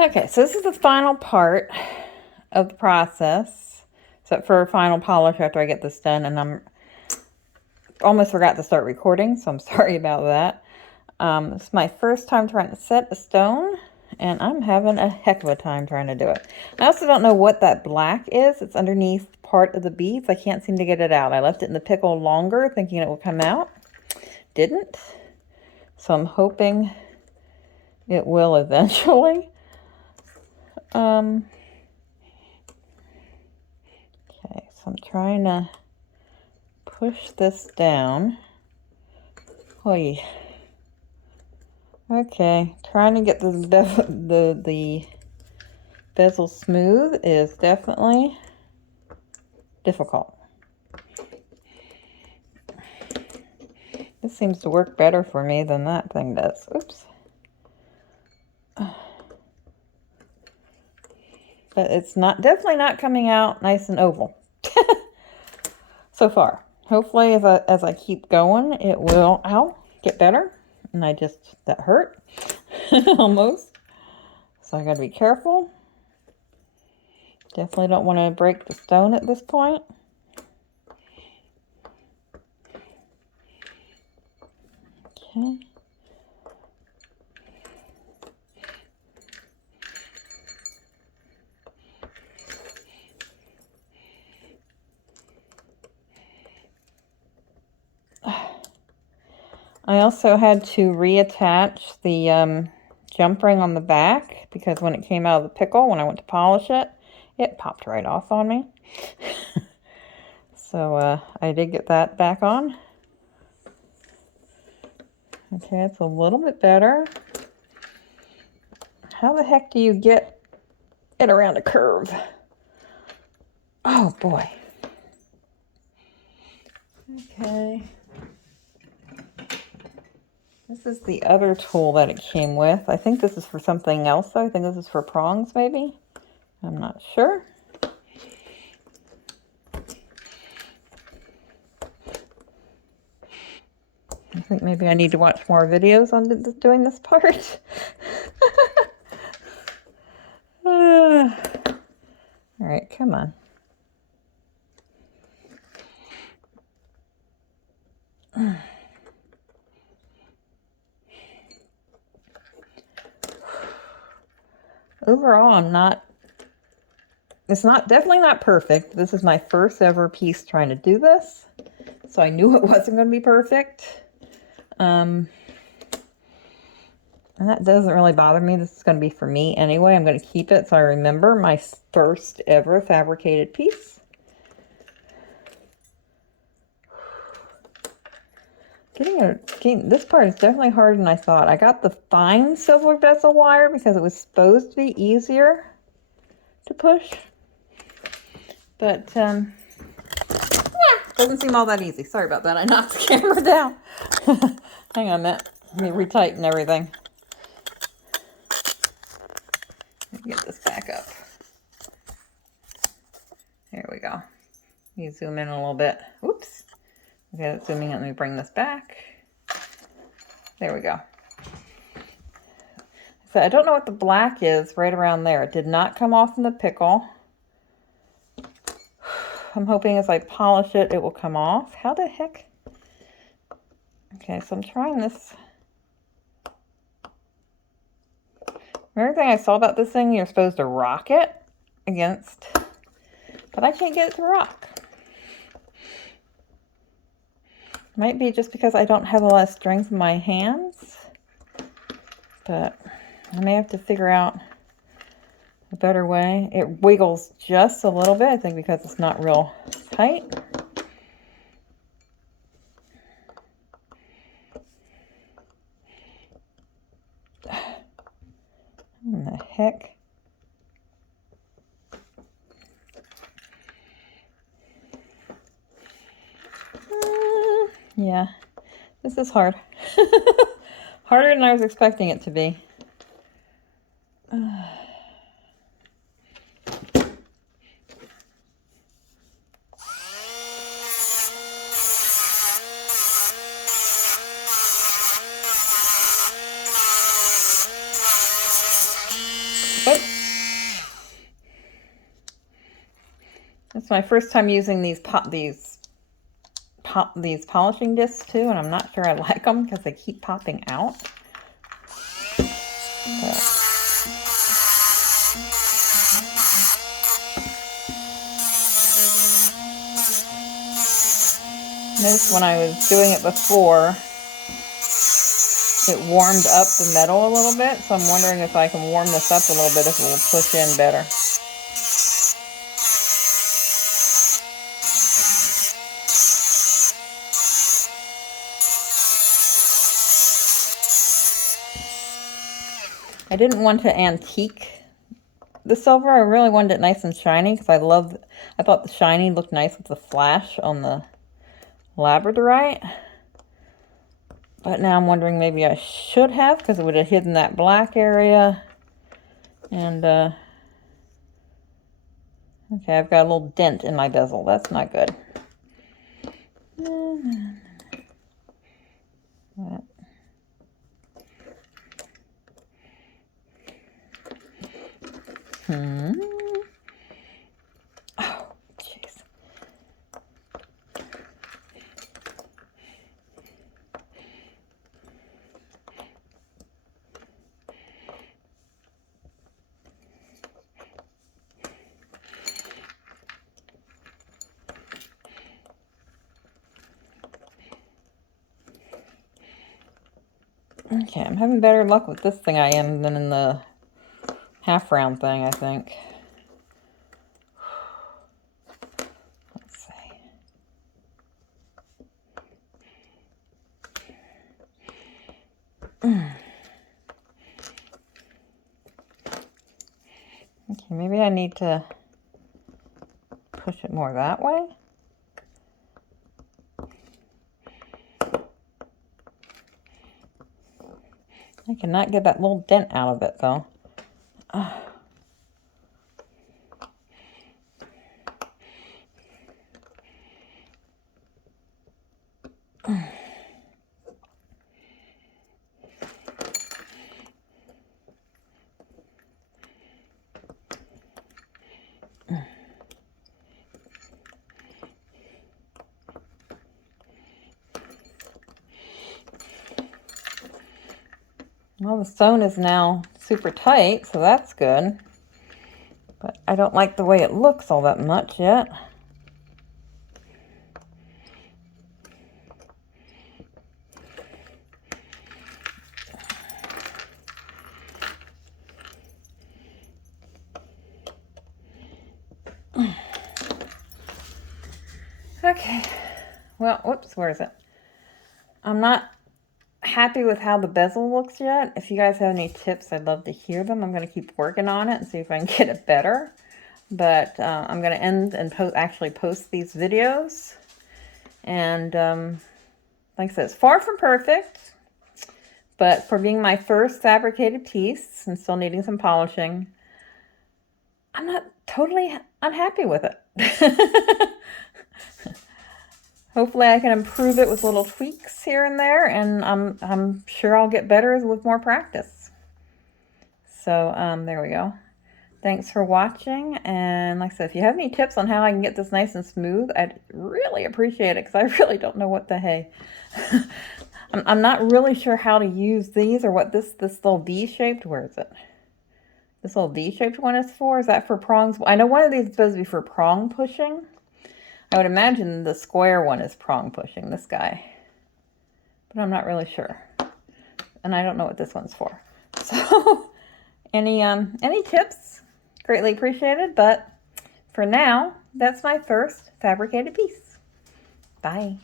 Okay, so this is the final part of the process, except for final polish after I get this done, and I'm almost forgot to start recording, so I'm sorry about that. It's my first time trying to set a stone, and I'm having a heck of a time trying to do it. I also don't know what that black is. It's underneath part of the beads. I can't seem to get it out. I left it in the pickle longer, thinking it would come out. Didn't. So I'm hoping it will eventually. Okay, so I'm trying to push this down. Oy. Okay, trying to get the bezel smooth is definitely difficult. This seems to work better for me than that thing does. Oops. But it's definitely not coming out nice and oval so far. Hopefully as I keep going, it will, get better. And that hurt almost. So I gotta be careful. Definitely don't want to break the stone at this point. Okay. I also had to reattach the jump ring on the back because when it came out of the pickle, when I went to polish it, it popped right off on me. So I did get that back on. Okay, it's a little bit better. How the heck do you get it around a curve? Oh boy. Okay. This is the other tool that it came with. I think this is for something else though. I think this is for prongs maybe. I'm not sure. I think maybe I need to watch more videos on doing this part. All right, come on. Overall, it's definitely not perfect. This is my first ever piece trying to do this. So I knew it wasn't going to be perfect. And that doesn't really bother me. This is going to be for me anyway. I'm going to keep it so I remember my first ever fabricated piece. This part is definitely harder than I thought. I got the fine silver bezel wire because it was supposed to be easier to push. But doesn't seem all that easy. Sorry about that. I knocked the camera down. Hang on a minute. Let me retighten everything. Let me get this back up. There we go. Let me zoom in a little bit. Oops. Okay, it's zooming in. Let me bring this back. There we go. So I don't know what the black is right around there. It did not come off in the pickle. I'm hoping as I polish it, it will come off. How the heck? Okay, so I'm trying this. Everything I saw about this thing, you're supposed to rock it against, but I can't get it to rock. Might be just because I don't have a lot of strength in my hands, but I may have to figure out a better way. It wiggles just a little bit, I think because it's not real tight. What the heck? Yeah, this is hard. Harder than I was expecting it to be. Oops. It's my first time using these polishing discs too, and I'm not sure I like them because they keep popping out. But notice when I was doing it before, it warmed up the metal a little bit, so I'm wondering if I can warm this up a little bit, if it will push in better. I didn't want to antique the silver. I really wanted it nice and shiny because I thought the shiny looked nice with the flash on the labradorite. But now I'm wondering maybe I should have, because it would have hidden that black area. And, okay, I've got a little dent in my bezel. That's not good. Oh, jeez. Okay, I'm having better luck with this thing I am than in the half round thing, I think. Let's see. Okay, maybe I need to push it more that way. I cannot get that little dent out of it, though. Well, the stone is now super tight, so that's good. But I don't like the way it looks all that much yet. Okay, well, whoops, where is it? I'm not happy with how the bezel looks yet. If you guys have any tips, I'd love to hear them. I'm going to keep working on it and see if I can get it better. But I'm going to end and actually post these videos. And like I said, it's far from perfect. But for being my first fabricated piece and still needing some polishing, I'm not totally unhappy with it. Hopefully I can improve it with little tweaks here and there, and I'm sure I'll get better with more practice. So there we go. Thanks for watching, and like I said, if you have any tips on how I can get this nice and smooth, I'd really appreciate it, because I really don't know what the hey. I'm not really sure how to use these, or what this little V-shaped, where is it? This little V-shaped one is for. Is that for prongs? I know one of these is supposed to be for prong pushing. I would imagine the square one is prong pushing, this guy. But I'm not really sure. And I don't know what this one's for. So, any tips? Greatly appreciated. But for now, that's my first fabricated piece. Bye.